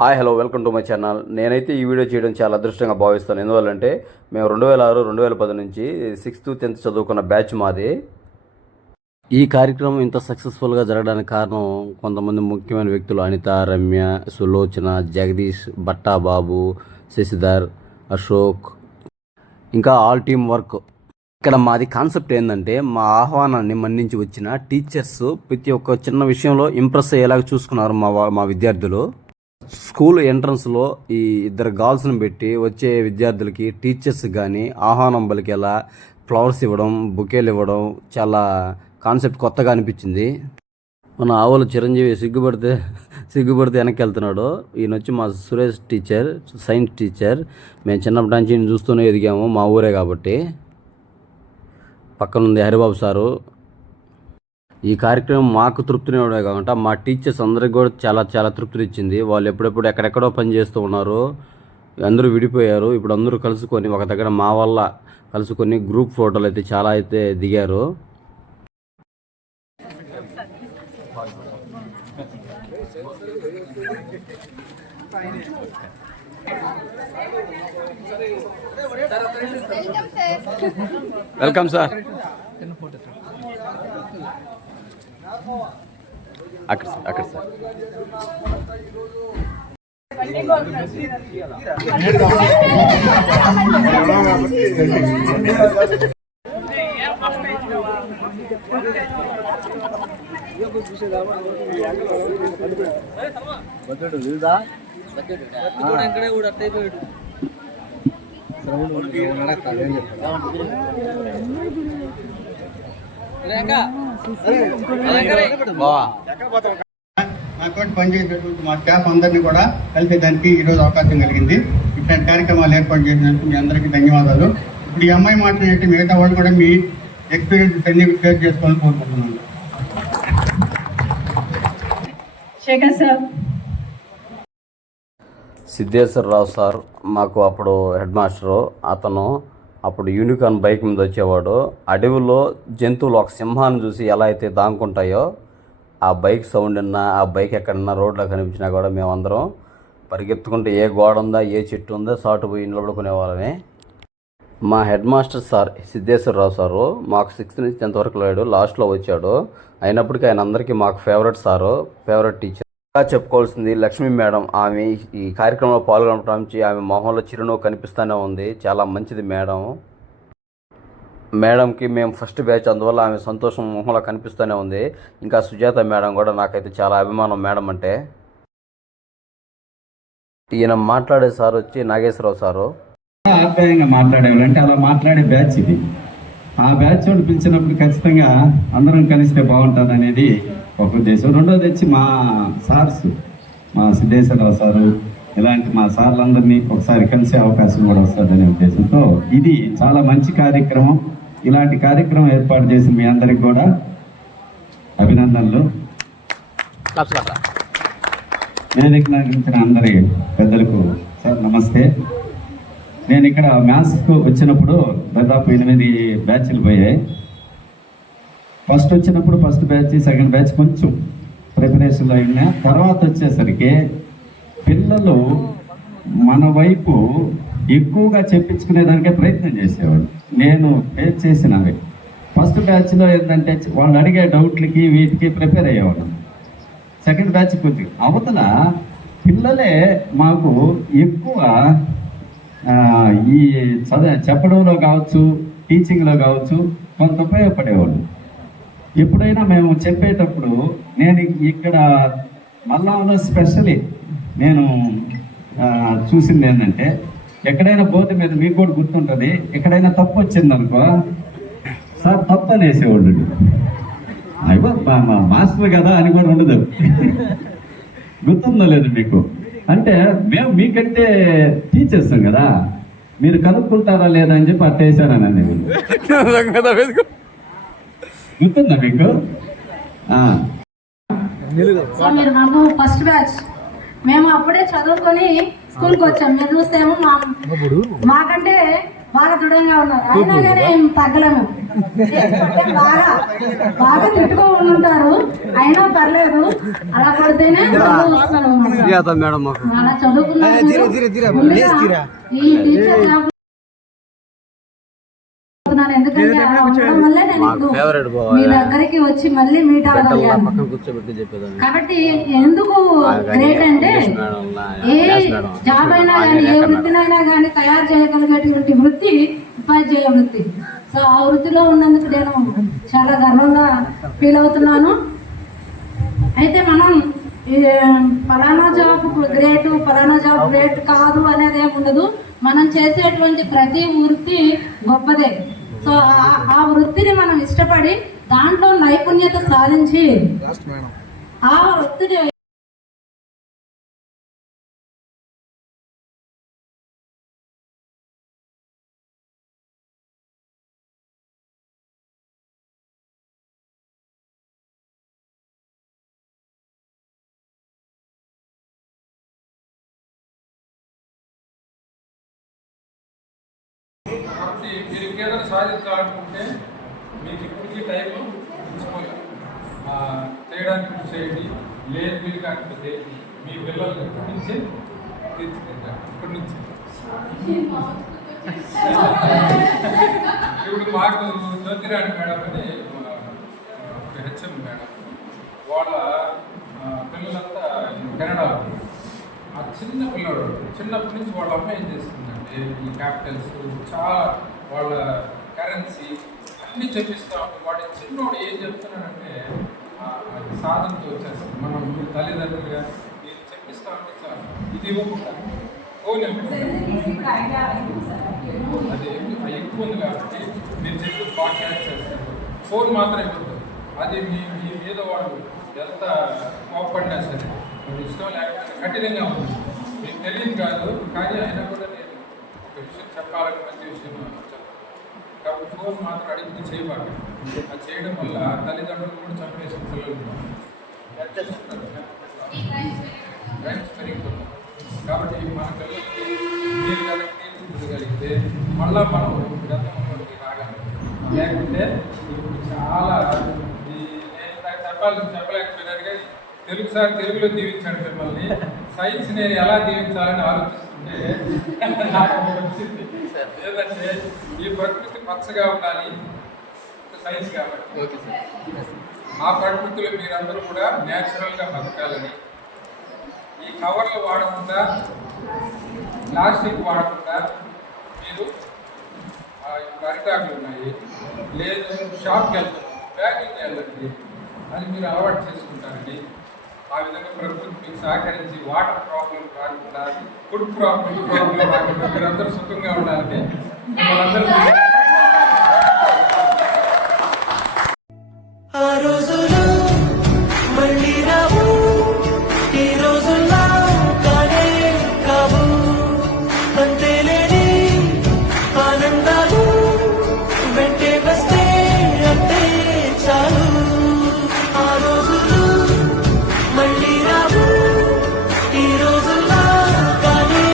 Hi hello welcome to my channel. నేనైతే ఈ video చేయడం చాలా అదృష్టంగా భావిస్తాను. ఎందువల్లంటే మేము 2006 2010 నుంచి 6th 10th చదువుకున్న బ్యాచ్ మాది. ఈ కార్యక్రమం ఇంత సక్సెస్ఫుల్గా జరగడానికి కారణం కొంతమంది ముఖ్యమైన వ్యక్తులు: అనిత, రమ్య, సులోచన, జగదీష్, బట్టా బాబు, శశిధర్, అశోక్, ఇంకా ఆల్ టీమ్ వర్క్. ఇక్కడ మాది కాన్సెప్ట్ ఏంటంటే, మా ఆహ్వానాన్ని మన్నించి వచ్చిన టీచర్స్ ప్రతి ఒక్క చిన్న విషయంలో ఇంప్రెస్ అయ్యేలాగా చూసుకున్నారు మా విద్యార్థులు. స్కూల్ ఎంట్రన్స్లో ఈ ఇద్దరు గర్ల్స్ని పెట్టి వచ్చే విద్యార్థులకి టీచర్స్ కానీ ఆహ్వానం పలికేలా ఫ్లవర్స్ ఇవ్వడం, బుకేలు ఇవ్వడం చాలా కాన్సెప్ట్ కొత్తగా అనిపించింది. మన ఆవుల చిరంజీవి సిగ్గుపడితే వెనక్కి వెళ్తున్నాడు. ఈయన వచ్చి మా సురేష్ టీచర్, సైన్స్ టీచర్. మేము చిన్నప్పటి నుంచి ఈయన చూస్తూనే ఎదిగాము, మా ఊరే కాబట్టి. పక్కనుంది హరిబాబు సారు. ఈ కార్యక్రమం మాకు తృప్తినివ్వడమే కాకుండా మా టీచర్స్ అందరికి కూడా చాలా చాలా తృప్తినిచ్చింది. వాళ్ళు ఎప్పుడెప్పుడు ఎక్కడెక్కడో పని చేస్తూ ఉన్నారు, అందరూ విడిపోయారు. ఇప్పుడు అందరూ కలుసుకొని ఒక దగ్గర మా వల్ల కలుసుకొని గ్రూప్ ఫోటోలు అయితే చాలా అయితే దిగారు. Welcome sir. అక్కడ సార్. నాతో పనిచేసేటువంటి మా స్టాఫ్ అందరినీ కూడా కలిసేదానికి ఈరోజు అవకాశం కలిగింది. ఇట్లాంటి కార్యక్రమాలు ఏర్పాటు చేసినందుకు మీ అందరికీ ధన్యవాదాలు. ఇప్పుడు ఈ అమ్మాయి మాట్లాడినట్టు మిగతా వాళ్ళు కూడా మీ ఎక్స్పీరియన్స్ అన్ని షేర్ చేసుకోవాలని కోరుకుంటున్నాను. సిద్ధేశ్వరరావు సార్ మాకు అప్పుడు హెడ్ మాస్టరు. అతను అప్పుడు యూనికార్న్ బైక్ మీద వచ్చేవాడు. అడవిలో జంతువులు ఒక సింహాన్ని చూసి ఎలా అయితే దాంకుంటాయో, ఆ బైక్ సౌండ్ విన్నా, ఆ బైక్ ఎక్కడన్నా రోడ్లో కనిపించినా కూడా మేమందరం పరిగెత్తుకుంటే ఏ గోడ ఉందా, ఏ చెట్టు ఉందో సాటు పోయి నిలబడుకునే వాళ్ళమే. మా head master sir Siddheswara Rao sir మాకు 6th నుంచి 10th వరకు లేడు, లాస్ట్లో వచ్చాడు. అయినప్పటికీ ఆయన అందరికీ మాకు ఫేవరెట్ సారు, ఫేవరెట్ టీచర్. చెప్పుకోవాల్సింది లక్ష్మీ మేడం. ఆమె ఈ కార్యక్రమంలో పాల్గొనడం నుంచి ఆమె మొహంలో చిరునవ్వు కనిపిస్తూనే ఉంది. చాలా మంచిది మేడం. మేడంకి మేము ఫస్ట్ బ్యాచ్, అందువల్ల ఆమె సంతోషం మొహంలో కనిపిస్తూనే ఉంది. ఇంకా సుజాత మేడం కూడా నాకైతే చాలా అభిమానం మేడం అంటే. ఈయన మాట్లాడే సార్ వచ్చి నాగేశ్వరరావు సారు. ఆప్యాయంగా మాట్లాడేవాళ్ళు, అంటే అలా మాట్లాడే బ్యాచ్ ఇది. ఆ బ్యాచ్ వాళ్ళు పిలిచినప్పుడు ఖచ్చితంగా అందరం కలిస్తే బాగుంటుంది అనేది ఒక ఉద్దేశం. రెండోది వచ్చి మా సార్స్, మా సిద్ధేశ్వరరావు సారు ఇలాంటి మా సార్లందరినీ ఒకసారి కలిసే అవకాశం కూడా వస్తుందనే ఉద్దేశంతో ఇది చాలా మంచి కార్యక్రమం. ఇలాంటి కార్యక్రమం ఏర్పాటు చేసిన మీ అందరికి కూడా అభినందనలు. వేదిక నడిపించిన అందరి పెద్దలకు సార్ నమస్తే. నేను ఇక్కడ మ్యాథ్స్కు వచ్చినప్పుడు దాదాపు 8 బ్యాచ్లు పోయాయి. ఫస్ట్ వచ్చినప్పుడు ఫస్ట్ బ్యాచ్, సెకండ్ బ్యాచ్ కొంచెం ప్రిపరేషన్లో అయినా. తర్వాత వచ్చేసరికి పిల్లలు మన వైపు ఎక్కువగా చెప్పించుకునేదానికే ప్రయత్నం చేసేవాడు. నేను ఫేస్ చేసినవి ఫస్ట్ బ్యాచ్లో ఏంటంటే వాళ్ళు అడిగే డౌట్లకి వీటికి ప్రిపేర్ అయ్యేవాడు. సెకండ్ బ్యాచ్ కొద్దిగా అవతల పిల్లలే మాకు ఎక్కువ ఈ చెప్పడంలో కావచ్చు, టీచింగ్లో కావచ్చు కొంత ఉపయోగపడేవాళ్ళు. ఎప్పుడైనా మేము చెప్పేటప్పుడు నేను ఇక్కడ మల్లాలో స్పెషల్లీ నేను చూసింది ఏంటంటే, ఎక్కడైనా బోర్డు మీద మీకు కూడా గుర్తుంటుంది, ఎక్కడైనా తప్పు వచ్చిందనుకో సార్ తప్పు అనేసేవాళ్ళు. అయ్యో మాస్టర్ కదా అని కూడా ఉండదు. గుర్తుందో లేదు మీకు? అంటే మేము మీకంటే టీచర్స్ కదా, మీరు కనుక్కుంటారా లేదా అని చెప్పి అట్టేసానని గుర్తుందా మీకు? మీరు మాకు ఫస్ట్ బ్యాచ్, మేము అప్పుడే చదువుకొని స్కూల్కి వచ్చాం. మీరు చూస్తేమో మాకంటే బాగా దృఢంగా ఉన్నారు. అయినా కానీ తగ్గలేము. అంటే బాగా బాగా తిట్టుకో ఉంటారు, అయినా పర్లేదు, అలా కొడితేనే చదువు వస్తాడు అన్నమాట. అలా చదువుకున్నారు. ముందుగా ఈ టీచర్ జాబ్ ఎందుకంటే అలా ఉండడం వల్లే నేను ఇప్పుడు మీ దగ్గరికి వచ్చి మళ్ళీ మీట్ అవ్వగలిగాను. కాబట్టి ఎందుకు గ్రేట్ అంటే ఏ జాబ్ అయినా కానీ ఏ వృత్తినైనా కానీ తయారు చేయగలిగేటువంటి వృత్తి ఉపాధ్యాయ వృత్తి. సో ఆ వృత్తిలో ఉన్నందుకు నేను చాలా గర్వంగా ఫీల్ అవుతున్నాను. అయితే మనం ఫలానా జాబ్ గ్రేట్, ఫలానా జాబ్ గ్రేట్ కాదు అనేది ఏమి ఉండదు. మనం చేసేటువంటి ప్రతి వృత్తి గొప్పదే. సో ఆ వృత్తిని మనం ఇష్టపడి దాంట్లో నైపుణ్యత సాధించి ఆ వృత్తిని కాబట్టి మీరు ఇంకేదైనా సాధించాలనుకుంటే మీకు ఇప్పటికీ టైం ఇచ్చిపోలేదు, చేయడానికి కృషి చేయండి. లేదు మీరు కాకపోతే మీ పిల్లలు ఇప్పటి నుంచే తీర్చిదిద్దారు. ఇప్పటి నుంచి ఇప్పుడు మాకు జ్యోతిరాణి మేడం అని ఒక హెచ్ఎం మేడం, వాళ్ళ పిల్లలంతా కెనడాలో. ఆ చిన్న పిల్లడు చిన్నప్పటి నుంచి వాళ్ళ అమ్మ ఏం చేస్తుందంటే ఈ క్యాపిటల్స్ చాలా వాళ్ళ కరెన్సీ అన్నీ చెప్పిస్తూ ఉంటాం. వాడి చిన్నోడు ఏం చెప్తున్నాడంటే అది సాధనతో వచ్చేస్తుంది. మనం తల్లిదండ్రులుగా నేను చెప్పిస్తా ఉంటే చాలు, ఇది ఇవ్వకుండా ఫోన్ అది ఎక్కువ ఉంది కాబట్టి మీరు చెప్పి బాగా క్యాచ్ చేస్తారు. ఫోన్ మాత్రం ఇవ్వదు. అది మీ మీద వాడు ఎంత కోపడినా సరే వాడు ఇష్టం లేకపోతే కఠినంగా ఉంది. మీకు తెలియదు కాదు, కానీ అయినా కూడా నేను ఒక విషయం చెప్పాలని మంచి విషయం చెప్తాను. కాబట్టి ఫోన్ మాత్రం అడిగితే చేయబాక. అది చేయడం వల్ల తల్లిదండ్రులు కూడా చంపేసిన పిల్లలు రైట్స్ పెరిగిపోతాం. కాబట్టి మన పిల్లలకి మీరు కనుక తీర్చిదిద్దగలిగితే మళ్ళీ మనం గతంలోకి రాగలం. లేకుంటే ఇప్పుడు చాలా నేను చెప్పలేకపోయినాను, కానీ తెలుగు సార్ తెలుగులో దీవించాడు మిమ్మల్ని. సైన్స్ నేను ఎలా దీవించాలని ఆలోచిస్తుంటే నాకు వచ్చింది ఏదంటే ఈ ప్రకృతి పచ్చగా ఉండాలి సైన్స్ కాబట్టి ఆ ప్రకృతిలో మీరందరూ కూడా న్యాచురల్గా బతకాలని, ఈ కవర్లు వాడకుండా ప్లాస్టిక్ వాడకుండా మీరు అరిటాకులు ఉన్నాయి, లేదు షాప్కి వెళ్తాం బ్యాగింగ్ వెళ్ళండి, అది మీరు అలవాటు చేసుకుంటారండి. ఆ విధంగా ప్రకృతి మీకు సహకరించి వాటర్ ప్రాబ్లం రాకుండా, ఫుడ్ ప్రాబ్లం రాకుండా మీరందరూ సుఖంగా ఉండాలని వాళ్ళందరూ ఆ రోజులు మళ్ళీ రావు, ఈ రోజుల్లో కానే కావు, అంతేలేని ఆనందాలు వెంటే వస్తే అంతే చాలు. ఆ రోజులు మళ్ళీ రావు, ఈ రోజుల్లో కానీ